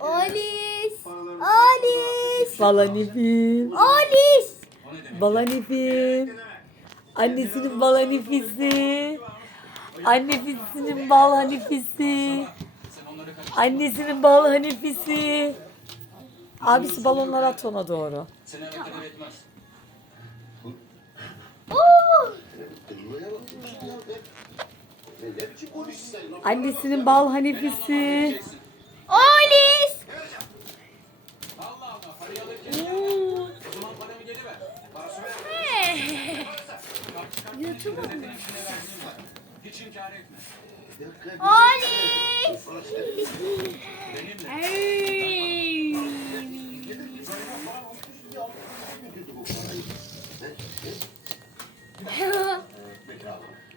Alice. Alice. Bal Hanif'im. Alice. Bal Hanif'im. Annesinin bal Hanif'isi. Annesinin bal Hanif'isi. Annesinin bal Hanif'isi. Abisi balonları at ona doğru. Oo. Annesinin bal Hanif'isi. Alice. YouTube'a mı? Alice.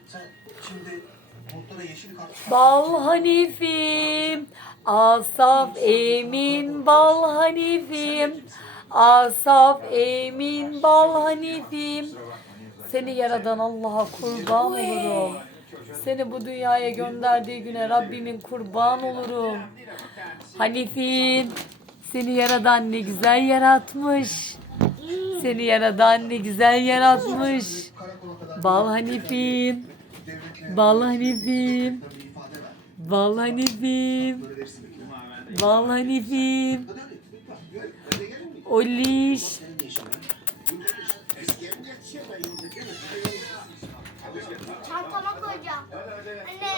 Sen şimdi muhtara yeşil kart Bal Hanif'im. Asaf Emin Bal Hanif'im. Asaf Emin Bal Hanif'im. Seni yaradan Allah'a kurban olurum. Seni bu dünyaya gönderdiği güne Rabbimin kurban olurum. Hanif'im. Seni yaradan ne güzel yaratmış. Seni yaradan ne güzel yaratmış. Bal Hanif'im. Bal Hanif'im. Ben de gelin mi? Oliş. Çantama koyacağım. Anne